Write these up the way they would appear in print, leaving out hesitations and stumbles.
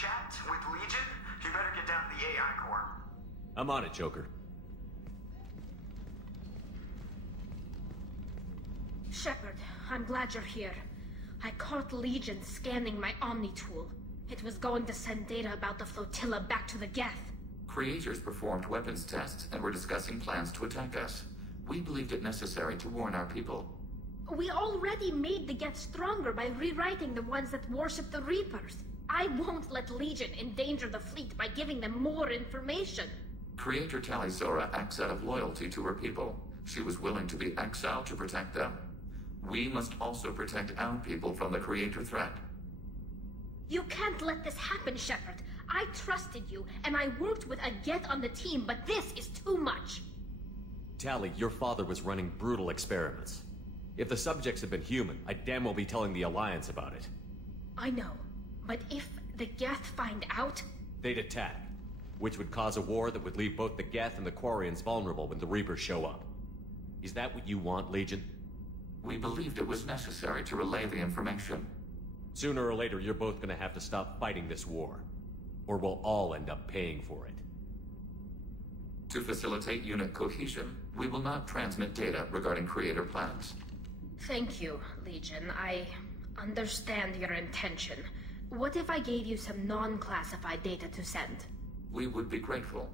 chat with Legion, you better get down to the AI core. I'm on it, Joker. Shepard, I'm glad you're here. I caught Legion scanning my Omni tool. It was going to send data about the flotilla back to the Geth. Creators performed weapons tests and were discussing plans to attack us. We believed it necessary to warn our people. We already made the Geth stronger by rewriting the ones that worship the Reapers. I won't let Legion endanger the fleet by giving them more information. Creator Talizora acts out of loyalty to her people. She was willing to be exiled to protect them. We must also protect our people from the Creator threat. You can't let this happen, Shepard. I trusted you, and I worked with a Geth on the team, but this is too much. Tali, your father was running brutal experiments. If the subjects had been human, I'd damn well be telling the Alliance about it. I know, but if the Geth find out... They'd attack, which would cause a war that would leave both the Geth and the Quarians vulnerable when the Reapers show up. Is that what you want, Legion? We believed it was necessary to relay the information. Sooner or later, you're both gonna have to stop fighting this war. Or we'll all end up paying for it. To facilitate unit cohesion, we will not transmit data regarding Creator plans. Thank you, Legion. I understand your intention. What if I gave you some non-classified data to send? We would be grateful.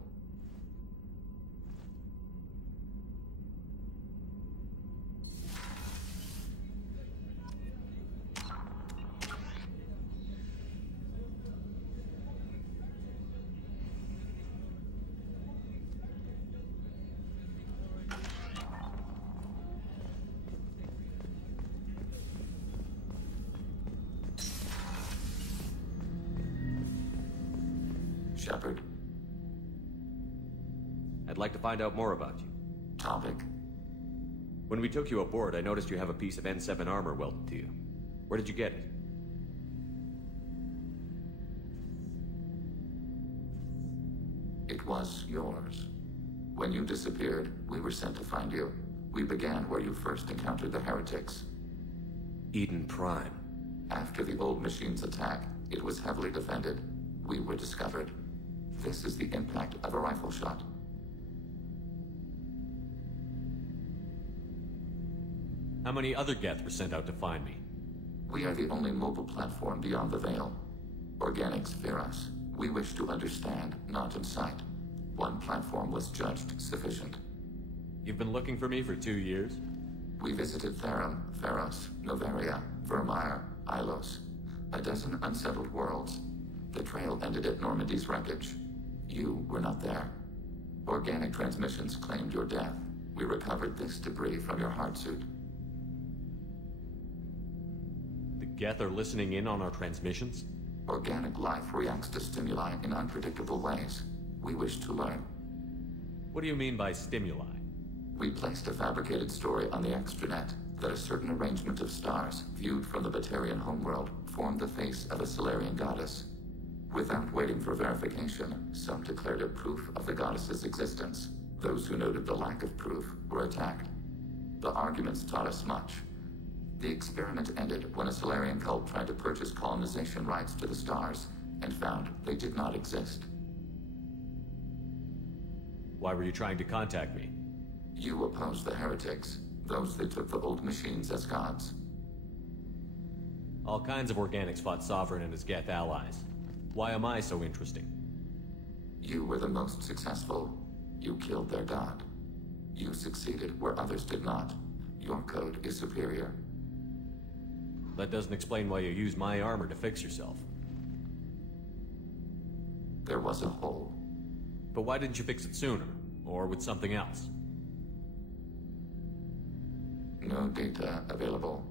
Shepard. I'd like to find out more about you. Topic. When we took you aboard, I noticed you have a piece of N7 armor welded to you. Where did you get it? It was yours. When you disappeared, we were sent to find you. We began where you first encountered the heretics. Eden Prime. After the old machine's attack, it was heavily defended. We were discovered. This is the impact of a rifle shot. How many other Geth were sent out to find me? We are the only mobile platform beyond the Veil. Organics fear us. We wish to understand, not incite. One platform was judged sufficient. You've been looking for me for 2 years? We visited Therum, Theros, Novaria, Vermeer, Ilos. A dozen unsettled worlds. The trail ended at Normandy's wreckage. You were not there. Organic transmissions claimed your death. We recovered this debris from your heart suit. The Geth are listening in on our transmissions? Organic life reacts to stimuli in unpredictable ways. We wish to learn. What do you mean by stimuli? We placed a fabricated story on the extranet that a certain arrangement of stars, viewed from the Batarian homeworld, formed the face of a Solarian goddess. Without waiting for verification, some declared it proof of the goddess's existence. Those who noted the lack of proof were attacked. The arguments taught us much. The experiment ended when a Solarian cult tried to purchase colonization rights to the stars, and found they did not exist. Why were you trying to contact me? You opposed the heretics, those that took the old machines as gods. All kinds of organics fought Sovereign and his Geth allies. Why am I so interesting? You were the most successful. You killed their god. You succeeded where others did not. Your code is superior. That doesn't explain why you used my armor to fix yourself. There was a hole. But why didn't you fix it sooner? Or with something else? No data available.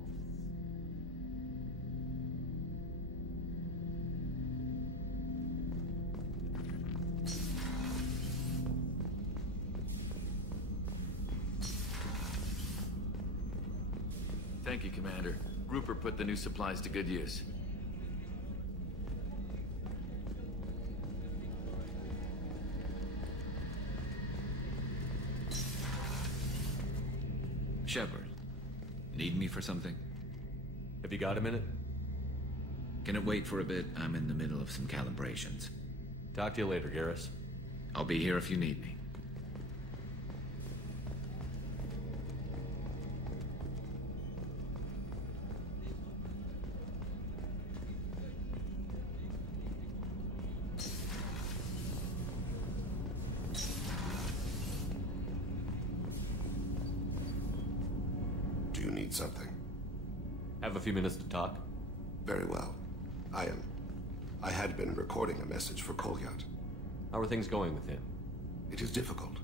Thank you, Commander. Grouper put the new supplies to good use. Shepard, need me for something? Have you got a minute? Can it wait for a bit? I'm in the middle of some calibrations. Talk to you later, Garrus. I'll be here if you need me. Do you need something? Have a few minutes to talk? Very well. I had been recording a message for Kolyat. How are things going with him? It is difficult.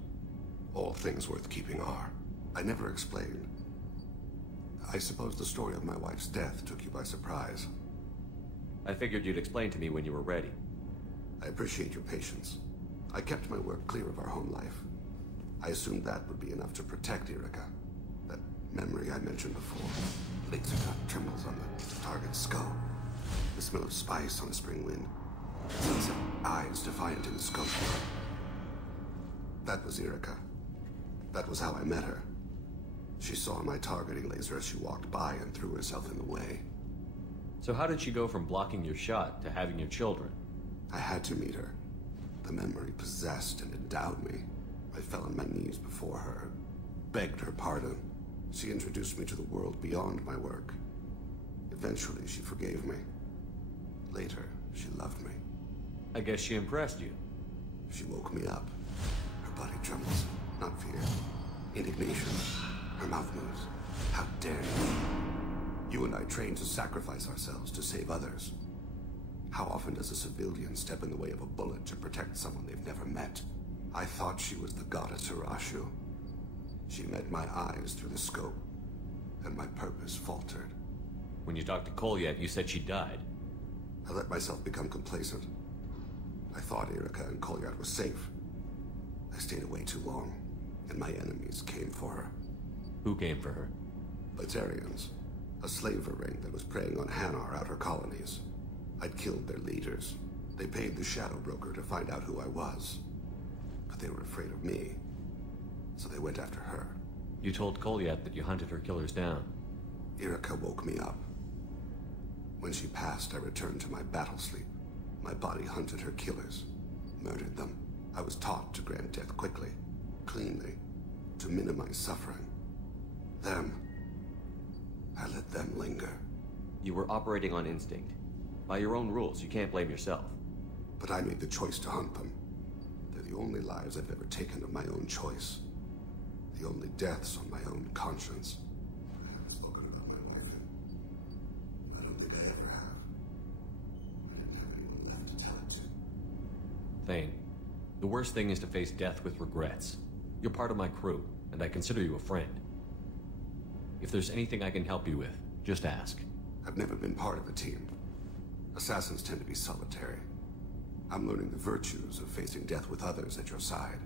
All things worth keeping are. I never explained. I suppose the story of my wife's death took you by surprise. I figured you'd explain to me when you were ready. I appreciate your patience. I kept my work clear of our home life. I assumed that would be enough to protect Erica. That memory I mentioned before. Laser cut trembles on the target's skull. The smell of spice on a spring wind. Sunset eyes defiant in the scope. That was Erica. That was how I met her. She saw my targeting laser as she walked by and threw herself in the way. So how did she go from blocking your shot to having your children? I had to meet her. The memory possessed and endowed me. I fell on my knees before her, begged her pardon. She introduced me to the world beyond my work. Eventually, she forgave me. Later, she loved me. I guess she impressed you. She woke me up. Her body trembles, not fear. Indignation. Her mouth moves. How dare you? You and I trained to sacrifice ourselves to save others. How often does a civilian step in the way of a bullet to protect someone they've never met? I thought she was the goddess Urashu. She met my eyes through the scope, and my purpose faltered. When you talked to Kolyat, you said she died. I let myself become complacent. I thought Erica and Kolyat were safe. I stayed away too long, and my enemies came for her. Who came for her? Batarians. A slaver ring that was preying on Hanar outer colonies. I'd killed their leaders. They paid the Shadow Broker to find out who I was. But they were afraid of me, so they went after her. You told Kolyat that you hunted her killers down. Erica woke me up. When she passed, I returned to my battle sleep. My body hunted her killers, murdered them. I was taught to grant death quickly, cleanly, to minimize suffering. I let them linger. You were operating on instinct. By your own rules, you can't blame yourself. But I made the choice to hunt them. They're the only lives I've ever taken of my own choice. The only deaths on my own conscience. I haven't spoken about my wife. I don't think I ever have. I didn't have anyone left to tell it to. Thane, the worst thing is to face death with regrets. You're part of my crew, and I consider you a friend. If there's anything I can help you with, just ask. I've never been part of a team. Assassins tend to be solitary. I'm learning the virtues of facing death with others at your side.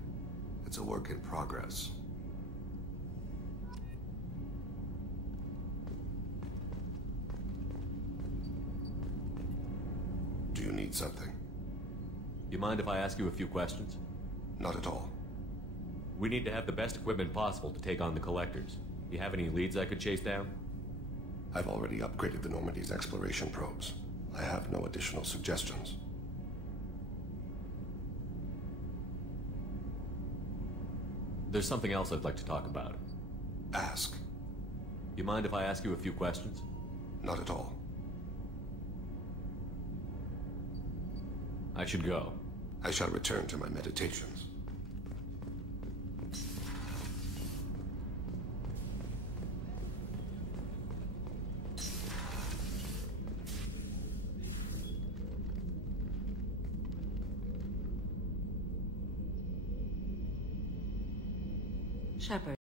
It's a work in progress. Do you need something? You mind if I ask you a few questions? Not at all. We need to have the best equipment possible to take on the Collectors. Do you have any leads I could chase down? I've already upgraded the Normandy's exploration probes. I have no additional suggestions. There's something else I'd like to talk about. Ask. You mind if I ask you a few questions? Not at all. I should go. I shall return to my meditations. Shepard.